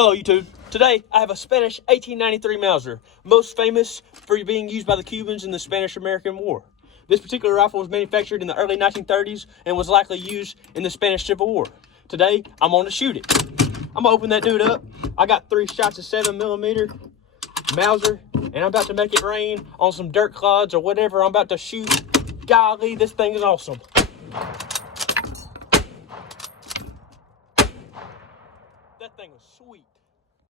Hello YouTube. Today I have a Spanish 1893 Mauser, most famous for being used by the Cubans in the Spanish-American War. This particular rifle was manufactured in the early 1930s and was likely used in the Spanish Civil War. Today I'm going to shoot it. I'm gonna open that dude up. I got 3 shots of 7mm Mauser and I'm about to make it rain on some dirt clods or whatever I'm about to shoot. Golly, this thing is awesome. That thing was sweet.